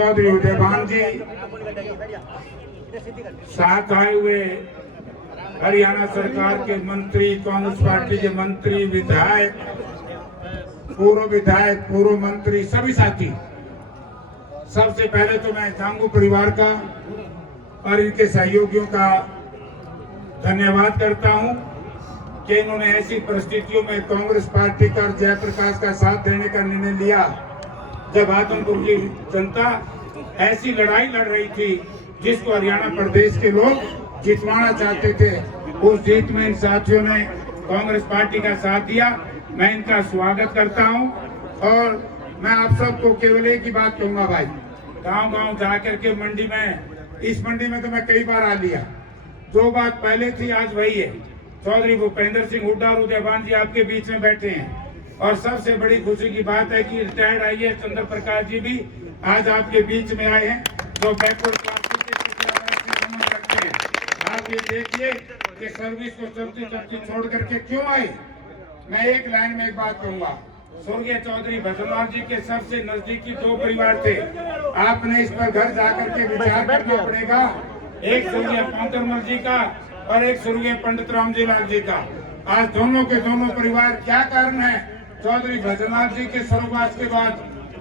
चौधरी उदयभान जी, साथ आए हुए हरियाणा सरकार के मंत्री, कांग्रेस पार्टी के मंत्री, विधायक, पूर्व मंत्री, सभी साथी। सबसे पहले तो मैं जांगू परिवार का और इनके सहयोगियों का धन्यवाद करता हूं कि इन्होंने ऐसी परिस्थितियों में कांग्रेस पार्टी का और जयप्रकाश का साथ देने का निर्णय लिया जब आदमपुर की जनता ऐसी लड़ाई लड़ रही थी जिसको हरियाणा प्रदेश के लोग जितवाना चाहते थे। उस जीत में इन साथियों ने कांग्रेस पार्टी का साथ दिया। मैं इनका स्वागत करता हूं और मैं आप सबको केवल एक ही बात कहूंगा भाई, गांव-गांव जाकर के मंडी में, इस मंडी में तो मैं कई बार आ लिया, जो बात पहले थी आज वही है। चौधरी भूपेंद्र सिंह हुड्डा और उदयभान जी आपके बीच में बैठे हैं और सबसे बड़ी खुशी की बात है कि रिटायर्ड आईएएस चंद्र प्रकाश जी भी आज आपके बीच में आए हैं, जो बैकवर्ड क्लास की स्थिति समझ रखते हैं। आप ये देखिए कि सर्विस को चलती छोड़ करके क्यों आए। मैं एक लाइन में एक बात कहूंगा, स्वर्गीय चौधरी भजनलाल जी के सबसे नजदीकी दो परिवार थे। आपने इस पर घर जाकर के विचार करना पड़ेगा, एक स्वर्गीय पौंतरमल जी का और एक स्वर्गीय पंडित रामजी लाल जी का। आज दोनों के दोनों परिवार, क्या कारण है, चौधरी भजनलाल जी के स्वर्गवास के बाद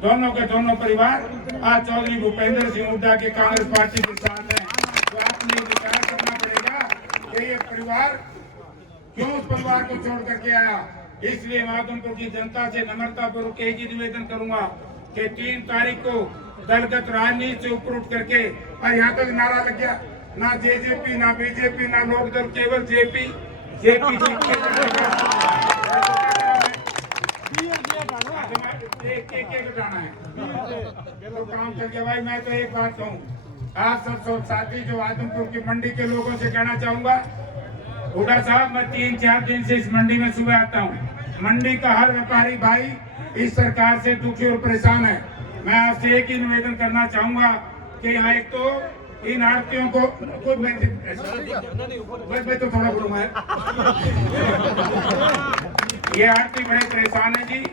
दोनों के दोनों परिवार आज चौधरी भूपेंद्र सिंह हुड्डा के कांग्रेस पार्टी के साथ हैं। तो आपने विचार करना पड़ेगा कि ये परिवार क्यों उस परिवार को छोड़ करके आया। इसलिए आदमपुर की जनता से नम्रता पूर्वक एक ही निवेदन करूंगा कि 3 तारीख को दलगत राजनीति से ऊपर उठ करके, और यहाँ तक नारा लग गया, ना जेजेपी, ना बीजेपी, ना लोकदल, केवल जेपी जेपी जी एक हटाना है तो काम कर गया भाई। मैं तो एक बात कहूँ, आप सब साथी जो आदमपुर की मंडी के लोगों से कहना चाहूंगा, हुड्डा साहब मैं 3-4 दिन से इस मंडी में सुबह आता हूँ। मंडी का हर व्यापारी भाई इस सरकार से दुखी और परेशान है। मैं आपसे एक ही निवेदन करना चाहूंगा कि यहाँ एक तो इन आड़तियों को मैं तो थोड़ा बोलूंगा, ये आड़ती बड़े परेशान है जी।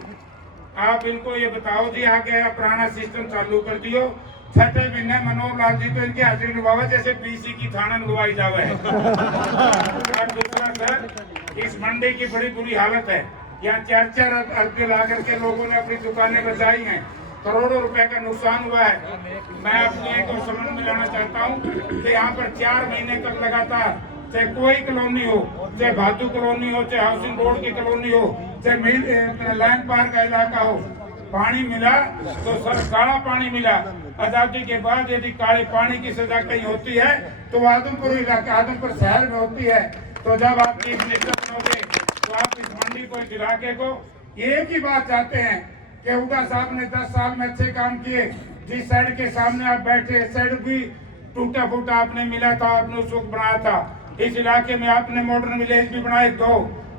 आप इनको ये बताओ जी, आगे पुराना सिस्टम चालू कर दियो, 6 महीने मनोहर लाल जी तो इनकी हाजिरी निभावे जैसे बीसी की थाना निभाई जावे है। और दूसरा सर, इस मंडी की बड़ी बुरी हालत है, यहाँ 4-4 अरबे ला करके लोगों ने अपनी दुकानें बचाई हैं, करोड़ों रुपए का नुकसान हुआ है। मैं अपनी एक और समझ में लाना चाहता हूँ कि यहाँ पर 4 महीने तक लगातार, चाहे कोई कॉलोनी हो, चाहे भातू कॉलोनी हो, चाहे हाउसिंग बोर्ड की कॉलोनी हो, चाहे लाइन पार का इलाका हो, पानी मिला तो सर काला पानी मिला। आजादी के बाद यदि काले पानी की सजा कहीं होती है तो आदमपुर इलाका, आदमपुर शहर में होती है। तो जब आप चीफ मिनिस्टर बनोगे तो आप इस मंडी को, इस इलाके को एक ही बात चाहते हैं कि हुड्डा साहब ने 10 साल में अच्छे काम किए। जिस साइड के सामने आप बैठे, साइड भी टूटा फूटा आपने मिला था, आपने उस वक्त बनाया था। इस इलाके में आपने मॉडर्न विलेज भी बनाए 2,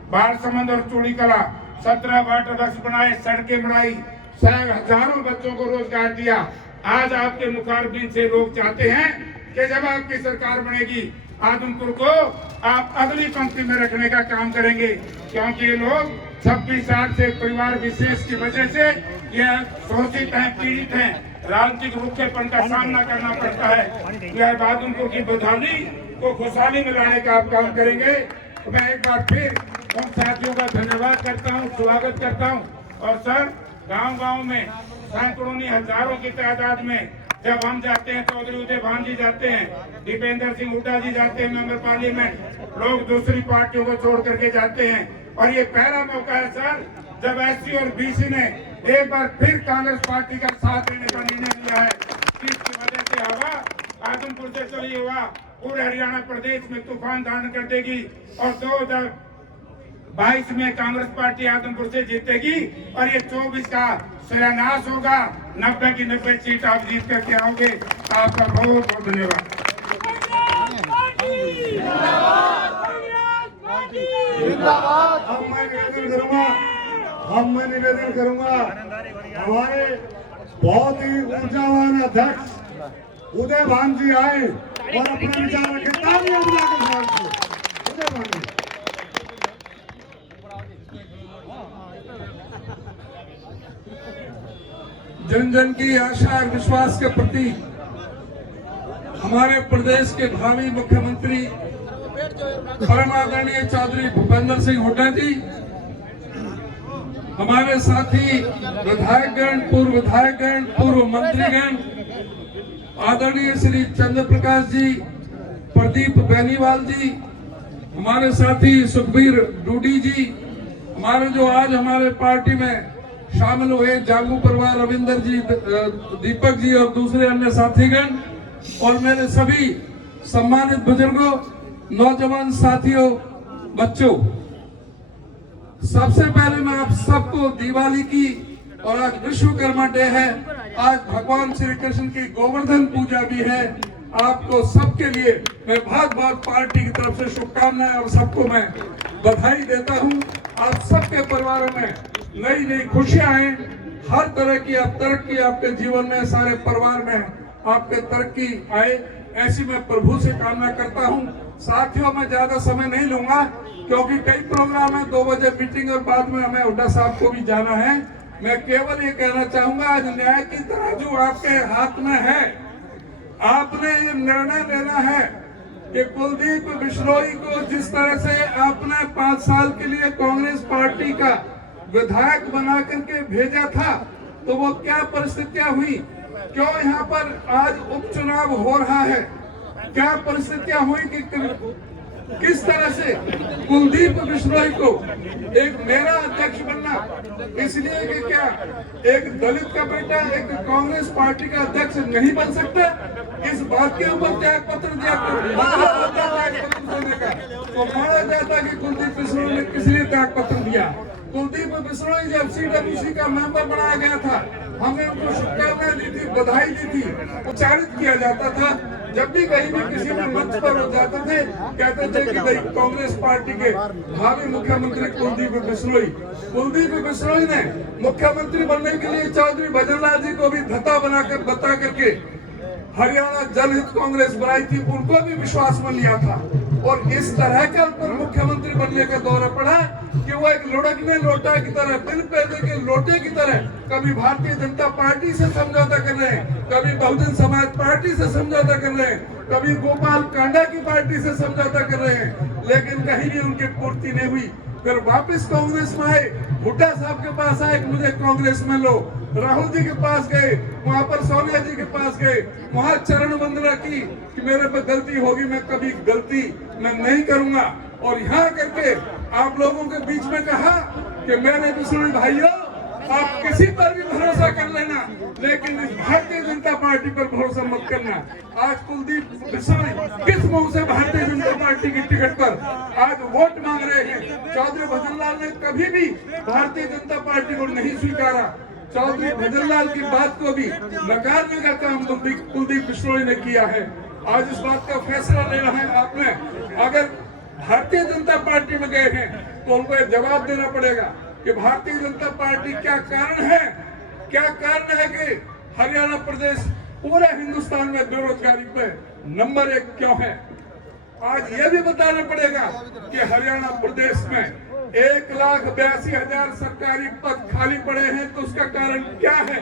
बालसमंद और चूड़ी कला, 17 वाटर वर्क्स बनाए, सड़कें बनाई, हजारों बच्चों को रोजगार दिया। आज आपके मुखारबिन से लोग चाहते हैं कि जब आपकी सरकार बनेगी आदमपुर को आप अगली पंक्ति में रखने का काम करेंगे, क्योंकि ये लोग 26 साल से परिवार विशेष की वजह से ये शोषित हैं, पीड़ित हैं, राजनीतिक रुखेपन का सामना करना पड़ता है। यह आदमपुर की बदहाली को खुशहाली में लाने का आप काम करेंगे। तो मैं एक बार फिर उन साथियों का धन्यवाद करता हूँ, स्वागत करता हूँ। और सर, गांव-गांव में सैकड़ों हजारों की तादाद में जब हम जाते हैं, चौधरी उदयभान जी जाते हैं, दीपेंद्र सिंह हुड्डा जी जाते हैं मेंबर पार्लियामेंट, लोग दूसरी पार्टियों को छोड़ करके जाते हैं। और ये पहला मौका है सर जब एससी और बीसी ने एक बार फिर कांग्रेस पार्टी का साथ देने का निर्णय लिया है, जिसकी वजह से हवा आदमपुर से चली हुआ पूरे हरियाणा प्रदेश में तूफान धारण कर देगी और 2022 में कांग्रेस पार्टी आदमपुर से जीतेगी और ये 24 का शिलान्यास होगा। 90 की 90 सीट आप जीत करके आओगे। आपका बहुत बहुत धन्यवाद। मैं निवेदन करूंगा हमारे बहुत ही ऊर्जावान अध्यक्ष उदयभान जी आए और अपने विचार रखे। तालियां बजाकर स्वागत करें उदयभान जी। जन जन की आशा और विश्वास के प्रति हमारे प्रदेश के भावी मुख्यमंत्री परम आदरणीय चौधरी भूपेंद्र सिंह हुड्डा जी, हमारे साथी विधायकगण, पूर्व विधायकगण, पूर्व मंत्रीगण, आदरणीय श्री चंद्र प्रकाश जी, प्रदीप बेनीवाल जी, हमारे साथी सुखबीर डूडी जी, हमारे जो आज हमारे पार्टी में शामिल हुए जागू परिवार रविंदर जी, दीपक जी और दूसरे अन्य साथीगण और मेरे सभी सम्मानित बुजुर्गों, नौजवान साथियों, बच्चों, सबसे पहले मैं आप सबको दिवाली की और आज विश्वकर्मा डे है, आज भगवान श्री कृष्ण की गोवर्धन पूजा भी है। आपको सबके लिए मैं बहुत बहुत पार्टी की तरफ से शुभकामनाएं और सबको मैं बधाई देता हूं। आप सबके परिवारों में नई नई खुशियां आए, हर तरह की आप तरक्की आपके जीवन में, सारे परिवार में आपके तरक्की आए, ऐसी मैं प्रभु से कामना करता हूं। साथियों, मैं ज्यादा समय नहीं लूंगा क्योंकि कई प्रोग्राम है, 2 बजे मीटिंग और बाद में हमें हुड्डा साहब को भी जाना है। मैं केवल ये कहना चाहूंगा, आज न्याय की तराजू आपके हाथ में है। आपने ये निर्णय लेना है कि कुलदीप बिश्नोई को जिस तरह से आपने 5 साल के लिए कांग्रेस पार्टी का विधायक बना करके भेजा था, तो वो क्या परिस्थितियां हुई, क्यों यहाँ पर आज उपचुनाव हो रहा है, क्या परिस्थितियां हुई कि किस तरह से कुलदीप बिश्नोई को एक मेरा अध्यक्ष बनना, इसलिए कि क्या एक दलित का बेटा एक कांग्रेस पार्टी का अध्यक्ष नहीं बन सकता, इस बात के ऊपर त्याग पत्र दिया तो माना जाता कि कुलदीप बिश्नोई ने किस लिए त्याग पत्र दिया। कुलदीप बिश्नोई जब CWC का मेंबर बनाया गया था, हमने उनको शुभकामनाएं दी थी, बधाई दी थी, उच्चारित किया जाता था। जब भी कहीं भी किसी में मंच पर हो जाते थे, कहते थे कि भाई कांग्रेस पार्टी के भावी मुख्यमंत्री कुलदीप बिश्नोई ने मुख्यमंत्री बनने के लिए चौधरी भजनलाल जी को भी धता बनाकर बता करके हरियाणा जनहित कांग्रेस बनाई थी, उनको भी विश्वास में लिया था। और इस तरह का उनको मुख्यमंत्री बनने का दौरा पड़ा कि वो एक लुढ़कने लोटा की तरह, बिन पैसे के लोटे की तरह कभी भारतीय जनता पार्टी से समझौता कर रहे हैं, कभी बहुजन समाज पार्टी से समझौता कर रहे हैं, कभी गोपाल कांडा की पार्टी से समझौता कर रहे हैं, लेकिन कहीं भी उनकी पूर्ति नहीं हुई। फिर वापस कांग्रेस में आए, हुड्डा साहब के पास आए कि मुझे कांग्रेस में लो, राहुल जी के पास गए, वहां पर सोनिया जी के पास गए, वहां चरण वंदना की कि मेरे पे गलती होगी, मैं कभी गलती मैं नहीं करूंगा। और यहाँ करके आप लोगों के बीच में कहा कि मेरे बिश्नोई भाइयों, आप किसी पर भी भरोसा कर लेना, लेकिन इस भारतीय जनता पार्टी पर भरोसा मत करना। आज कुलदीप बिश्नोई किस मुंह से भारतीय जनता पार्टी की टिकट पर आज वोट मांग रहे हैं। चौधरी भजनलाल ने कभी भी भारतीय जनता पार्टी को नहीं स्वीकारा। चौधरी भजनलाल की बात को भी नकारने का काम कुलदीप बिश्नोई ने किया है। आज इस बात का फैसला लेना है आपने। अगर भारतीय जनता पार्टी में गए हैं तो उनको एक जवाब देना पड़ेगा कि भारतीय जनता पार्टी क्या कारण है कि हरियाणा प्रदेश पूरे हिंदुस्तान में बेरोजगारी पे नंबर 1 क्यों है। आज ये भी बताना पड़ेगा कि हरियाणा प्रदेश में 1,82,000 सरकारी पद खाली पड़े हैं, तो उसका कारण क्या है।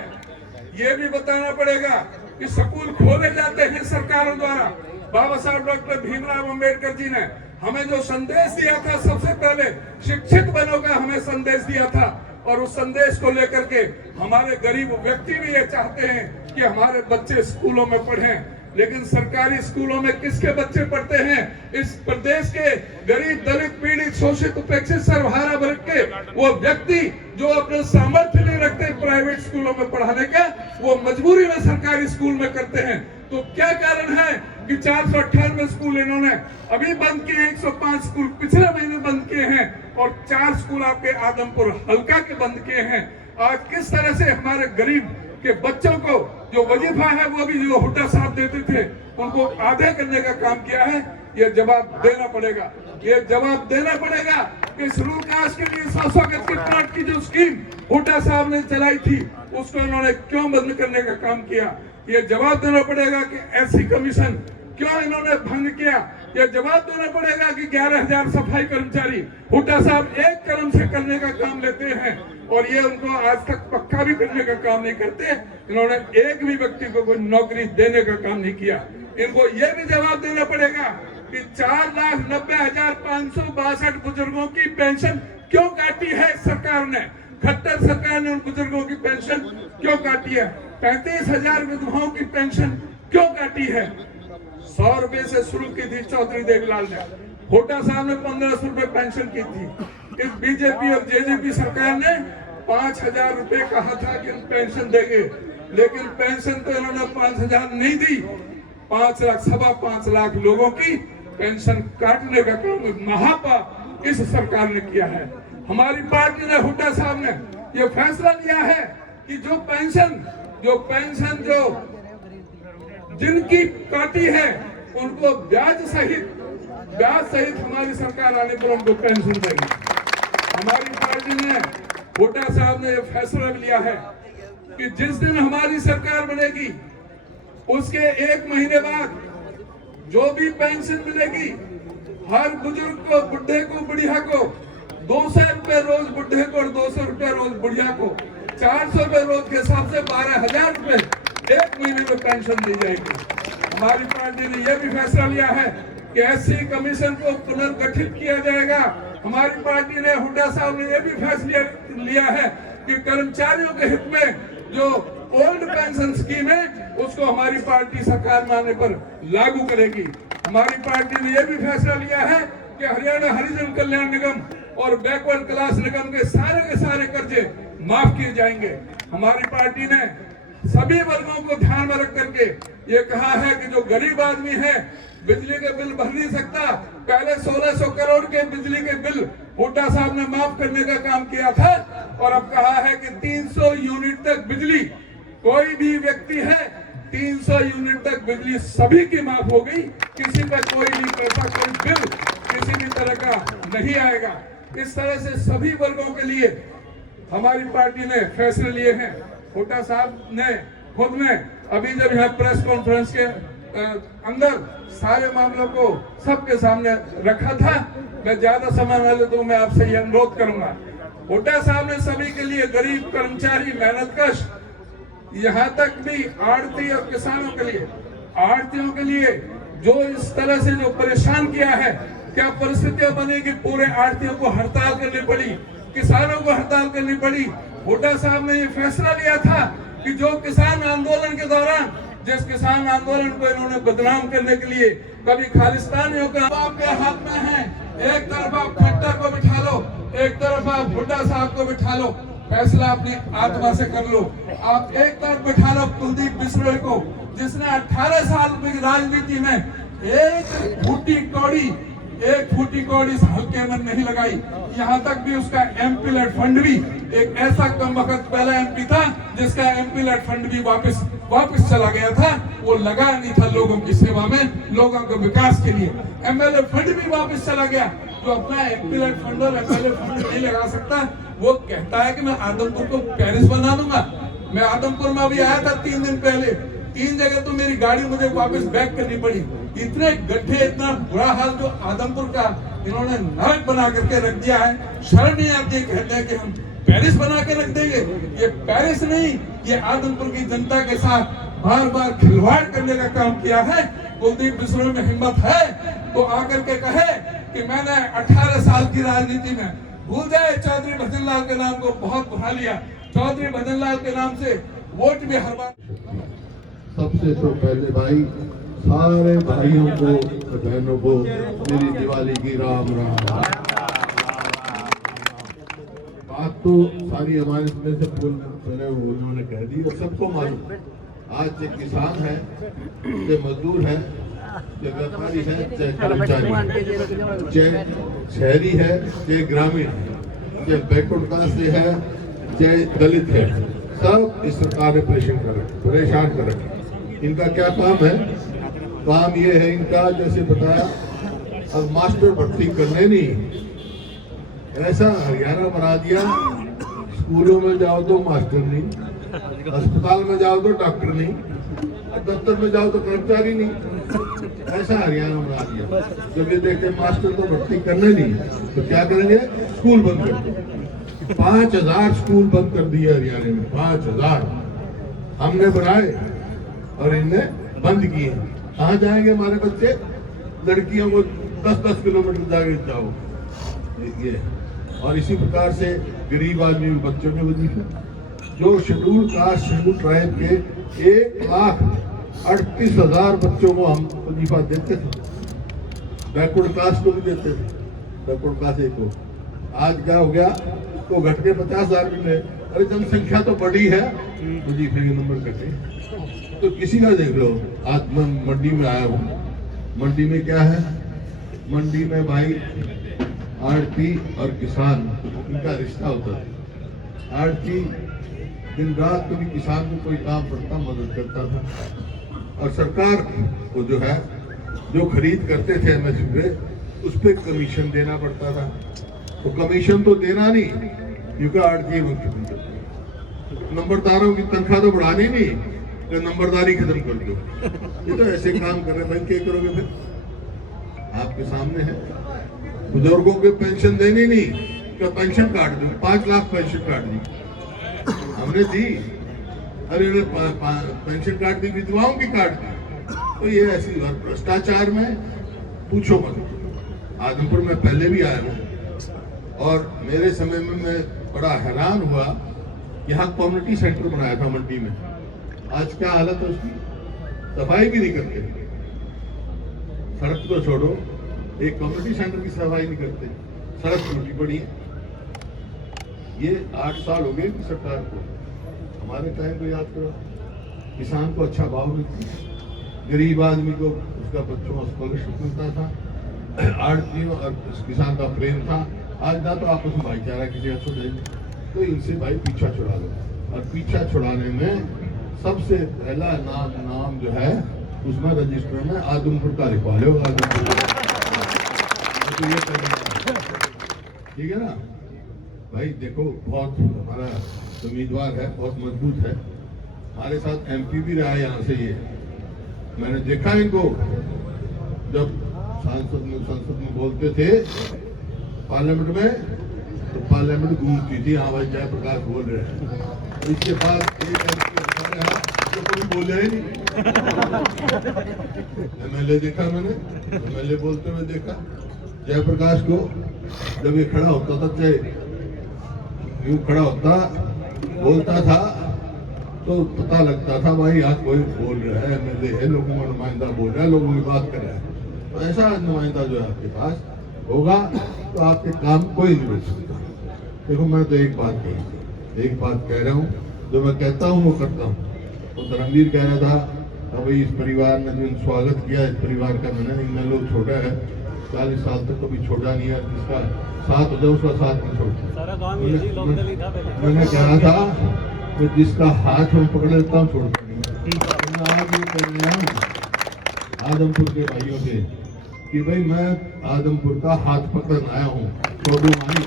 ये भी बताना पड़ेगा कि स्कूल खोले जाते हैं सरकारों द्वारा। बाबा साहब डॉक्टर भीमराव अंबेडकर जी ने हमें जो संदेश दिया था, सबसे पहले शिक्षित बनो का हमें संदेश दिया था, और उस संदेश को लेकर के हमारे गरीब व्यक्ति भी ये चाहते हैं कि हमारे बच्चे स्कूलों में पढ़ें। लेकिन सरकारी स्कूलों में किसके बच्चे पढ़ते हैं। इस प्रदेश के गरीब, दलित, पीड़ित, शोषित, उपेक्षित, सर्वहारा वर्ग के वो व्यक्ति जो अपने सामर्थ्य नहीं रखते प्राइवेट स्कूलों में पढ़ाने का, वो मजबूरी में सरकारी स्कूल में करते हैं। तो क्या कारण है कि 498 स्कूल इन्होंने अभी बंद किए, 105 स्कूल पिछले महीने बंद किए हैं, और 4 स्कूल आपके आदमपुर हल्का के बंद किए हैं। आज किस तरह से हमारे गरीब के बच्चों को जो वजीफा है वो भी जो हुड्डा साहब देते थे उनको आधे करने का काम किया है। ये जवाब देना पड़ेगा, ये जवाब देना पड़ेगा कि शेड्यूल कास्ट के लिए 100 गज के प्लॉट की जो स्कीम हुड्डा साहब ने चलाई थी उसको इन्होंने क्यों बंद करने का काम किया। ये जवाब देना पड़ेगा कि ऐसी कमीशन क्यों इन्होंने भंग किया। ये जवाब देना पड़ेगा कि 11,000 सफाई कर्मचारी हुड्डा साहब एक कलम से करने का काम लेते हैं, और ये उनको आज तक पक्का भी करने का काम नहीं करते। इन्होंने एक भी व्यक्ति को कोई नौकरी देने का काम नहीं किया। इनको ये भी जवाब देना पड़ेगा कि 4,90,562 बुजुर्गों की पेंशन क्यों काटी है सरकार ने। खट्टर सरकार ने उन बुजुर्गों की पेंशन क्यों काटी है। 35,000 विधवाओं की पेंशन क्यों काटी है। 100 रुपए से शुरू की थी चौधरी देवलाल ने, होटा साहब ने 1500 रुपए पेंशन की थी। इस बीजेपी और जेजेपी सरकार ने 5,000 रुपए कहा था कि हम पेंशन देंगे, लेकिन पेंशन तो इन्होंने 5,000 नहीं दी। 5 लाख 5.25 लाख लोगों की पेंशन काटने का काम महापाप इस सरकार ने किया है। हमारी पार्टी ने, हुड्डा साहब ने ये फैसला लिया है कि जो पेंशन जिनकी काटी है उनको ब्याज सहित हमारी सरकार आने पर उनको पेंशन देगी। हमारी पार्टी ने, हुड्डा साहब ने ये फैसला लिया है कि जिस दिन हमारी सरकार बनेगी उसके 1 महीने बाद जो भी पेंशन मिलेगी, हर बुजुर्ग को, बुढ़े को, बुढ़िया को 200 रुपए रोज बुढ़े को और 200 रुपए रोज बुढ़िया को 400 रुपए रोज के हिसाब से 12,000 रुपए 1 महीने में पेंशन दी जाएगी। हमारी पार्टी ने यह भी फैसला लिया है कि एससी कमीशन को पुनर्गठित किया जाएगा। हमारी पार्टी ने, हुड्डा साहब ने यह भी फैसला लिया है कि कर्मचारियों के हित में जो ओल्ड पेंशन स्कीम है उसको हमारी पार्टी सरकार में आने पर लागू करेगी। हमारी पार्टी ने यह भी फैसला लिया है कि हरियाणा हरिजन कल्याण निगम और बैकवर्ड क्लास निगम के सारे कर्जे माफ किए जाएंगे। हमारी पार्टी ने सभी वर्गों को ध्यान में रख करके ये कहा है कि जो गरीब आदमी है बिजली के बिल भर नहीं सकता, पहले 1600 करोड़ के बिजली के बिल हुड्डा साहब ने माफ करने का काम किया था और अब कहा है कि 300 यूनिट तक बिजली, कोई भी व्यक्ति है 300 यूनिट तक बिजली सभी की माफ हो गई। किसी का कोई भी पैसा, कोई बिल किसी भी तरह का नहीं आएगा। इस तरह से सभी वर्गों के लिए हमारी पार्टी ने फैसले लिए हैं। हुड्डा साहब ने खुद में अभी जब यहाँ प्रेस कॉन्फ्रेंस के अंदर सारे मामलों को सबके सामने रखा था, मैं ज्यादा समय न ले तो मैं आपसे ये अनुरोध करूंगा। हुड्डा साहब ने सभी के लिए, गरीब, कर्मचारी, मेहनतकश, यहाँ तक भी आड़ती और किसानों के लिए, आड़तियों के लिए जो इस तरह से जो परेशान किया है, क्या परिस्थितियां बनी कि पूरे आड़तियों को हड़ताल करनी पड़ी, किसानों को हड़ताल करनी पड़ी। हुड्डा साहब ने ये फैसला लिया था कि जो किसान आंदोलन के दौरान, जिस किसान आंदोलन को इन्होंने बदनाम करने के लिए कभी खालिस्तानियों का आपके हाथ में है, एक तरफ आप खट्टर को बिठा लो, एक तरफ आप हुड्डा साहब को बिठा लो, फैसला अपनी आत्मा से कर लो। आप एक तरफ बिठा लो कुलदीप बिश्नोई को, जिसने 18 साल की राजनीति में एक फूटी कौड़ी इस हल्के में नहीं लगाई। यहाँ तक भी उसका एमपी लेड फंड भी, एक ऐसा कम वक्त पहला एमपी था जिसका एमपी लेड फंड भी वापस चला गया था। वो लगा नहीं था लोगों की सेवा में, लोगों के विकास के लिए। एमएलए फंड भी वापस चला गया। जो अपना एमपी लेड फंड और एमएलए फंड नहीं लगा सकता, वो कहता है कि मैं आदमपुर को पेरिस बना दूंगा। मैं आदमपुर में अभी आया था 3 दिन पहले, 3 जगह तो मेरी गाड़ी मुझे वापस बैक करनी पड़ी। इतने गड्ढे, इतना बुरा हाल जो आदमपुर का इन्होंने नरक बना करके रख दिया है। शर्म नहीं आती, कहते हैं कि हम पेरिस बना के रख देंगे। ये पेरिस नहीं, ये आदमपुर की जनता के साथ बार बार खिलवाड़ करने का काम किया है। कुलदीप बिश्नोई में हिम्मत है तो आकर के कहे कि मैंने 18 साल की राजनीति में, भूल जाए चौधरी भजनलाल के नाम को बहुत बढ़ा लिया, चौधरी भजनलाल के नाम से वोट भी हर बार। सबसे तो पहले भाई सारे भाइयों को, बहनों को मेरी दिवाली की राम राम। बात तो सारी हमारे में से उन्होंने कह दी और सबको मालूम। आज चाहे किसान है, चाहे मजदूर है, चाहे व्यापारी है, चाहे कर्मचारी, चाहे शहरी है, चाहे ग्रामीण, चाहे बैकवर्ड क्लास से है, चाहे दलित है, सब इस सरकार ने परेशान कर रखा। इनका क्या काम है? काम ये है इनका, जैसे बताया, अब मास्टर भर्ती करने नहीं, ऐसा हरियाणा बना दिया। स्कूलों में जाओ तो मास्टर नहीं, अस्पताल में जाओ तो डॉक्टर नहीं, दफ्तर में जाओ तो कर्मचारी नहीं, ऐसा हरियाणा बना दिया। जब ये देखते मास्टर को भर्ती करने नहीं तो क्या करेंगे? स्कूल बंद कर दो। 5,000 स्कूल बंद कर दिए हरियाणा में, 5,000 हमने बनाए और इनने बंद किए। कहाँ जाएंगे हमारे बच्चे? लड़कियों को 10-10 किलोमीटर जाके जाओ ये। और इसी प्रकार से गरीब आदमी के बच्चों के वजीफे, जो शेड्यूल कास्ट शेड्यूल ट्राइब के 1,38,000 बच्चों को हम वजीफा देते थे, बैकवर्ड कास्ट को भी देते थे, बैकवर्ड कास्ट को। आज क्या हो गया? तो घट के 50,000 मिले। अरे जनसंख्या तो बड़ी है, वजीफे के नंबर घटे। तो किसी का देख लो। आज मैं मंडी में आया हूँ, मंडी में क्या है? मंडी में भाई आड़ती और किसान, इनका रिश्ता होता है। आड़ती दिन रात कभी किसान को कोई काम पड़ता मदद करता था, और सरकार को जो है जो खरीद करते थे एमएसपी पे, उस पर कमीशन देना पड़ता था। तो कमीशन तो देना नहीं, क्योंकि आड़ती नंबरदारों की तनख्वाह तो बढ़ानी नहीं, तो नंबरदारी खत्म कर दो। ये तो ऐसे काम कर रहे हैं भाई, क्या करोगे फिर? आपके सामने है। बुजुर्गों के पेंशन देनी नहीं, क्या पेंशन काट दो, 5 लाख पेंशन काट दी हमने दी। अरे पेंशन काट दी, विधवाओं की काट दी। तो ये ऐसी भ्रष्टाचार में पूछो मत। आदमपुर में पहले भी आया हूँ, और मेरे समय में मैं बड़ा हैरान हुआ। यहाँ कम्युनिटी सेंटर बनाया था मंडी में, आज क्या हालत है उसकी? सफाई भी नहीं करते। सड़क तो छोड़ो, एक कम्युनिटी सेंटर की सफाई नहीं करते, सड़क टूटी पड़ी है। ये 8 साल हो गए सरकार को। हमारे टाइम को याद करो, किसान को अच्छा भाव मिलता, गरीब आदमी को उसका बच्चों को स्कॉलरशिप मिलता था, आड़तियों और किसान का प्रेम था। आज ना तो आपस में भाईचारा किसी का छुड़े, तो इनसे भाई पीछा छुड़ा लो। और पीछा छुड़ाने में सबसे पहला नाम जो है उसमें रजिस्टर में आदमपुर का लिखवा लो। ठीक है ना भाई? देखो, बहुत हमारा उम्मीदवार है, बहुत मजबूत है। हमारे साथ एमपी भी रहा है यहाँ से। ये मैंने देखा इनको जब संसद में बोलते थे पार्लियामेंट में, तो पार्लियामेंट गूंजती थी, हाँ भाई जयप्रकाश बोल रहे हैं। इसके बाद एक तो कोई बोले ही नहीं। एमएलए देखा मैंने, एमएलए बोलते हुए देखा। जयप्रकाश को जब ये खड़ा होता था, चाहे यूं खड़ा होता बोलता था, तो पता लगता था भाई आज कोई बोल रहा है, एमएलए है, लोगों का नुमाइंदा बोल रहा है, लोगों की बात कर रहा है। तो ऐसा नुमाइंदा जो है आपके पास होगा तो आपके काम कोई नहीं रोक सकता। देखो, मैं तो एक बात कह रहा हूँ, जो मैं कहता हूँ वो करता हूँ। तो धर्मवीर कह रहा था भाई इस परिवार ने जो स्वागत किया, इस परिवार का मैंने इतना लोग छोड़ा है, 40 साल तक कभी छोड़ा नहीं है। जिसका साथ हो जाए उसका साथ नहीं छोड़ता। मैंने कहा था कि जिसका हाथ हम पकड़ लेता हूँ छोड़ता नहीं। आज ये कह रहा हूँ आदमपुर के भाइयों से कि भाई मैं आदमपुर का हाथ पकड़ने आया हूँ, छोड़ूंगा नहीं।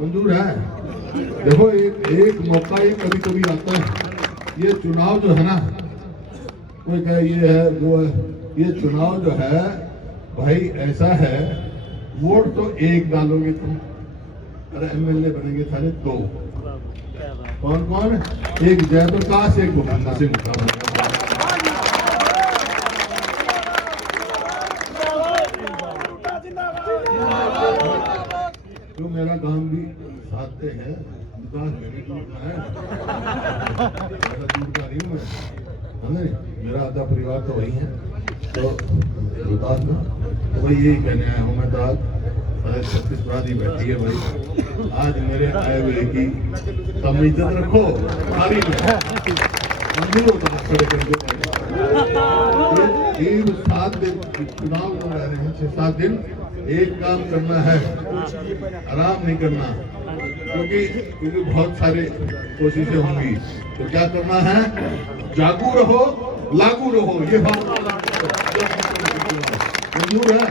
मंजूर है। देखो, एक मौका ही कभी कभी आता है। ये चुनाव जो है ना, कोई कहे ये है वो है, ये चुनाव जो है भाई ऐसा है, वोट तो एक डालोगे तुम, अरे एमएलए बनेंगे सारे 2। कौन कौन? एक जयप्रकाश, एक भूपेंद्र सिंह। जो मेरा काम भी साधते हैं, विकास मेरी दूर का है, दूर का नहीं हूँ मैं, मेरा आधा परिवार तो वही है। तो विकास में तो भाई यही कहने आया हूँ मैं। तो आज 36 बरादी बैठी है भाई, आज मेरे आए हुए की कम इज्जत रखो, सारी मंजूर होता है खड़े करके। 7 दिन चुनाव हो रहे हैं, 6-7 दिन एक काम करना है, आराम नहीं करना, क्योंकि बहुत सारे कोशिशें होंगी। तो क्या करना है? जागू रहो, लागू रहो। ये बात मंजूर है?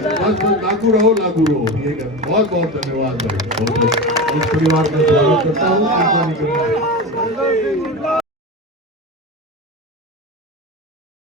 बस लागू रहो, लागू रहो। ये बहुत बहुत धन्यवाद भाई। बहुत परिवार का स्वागत करता हूँ।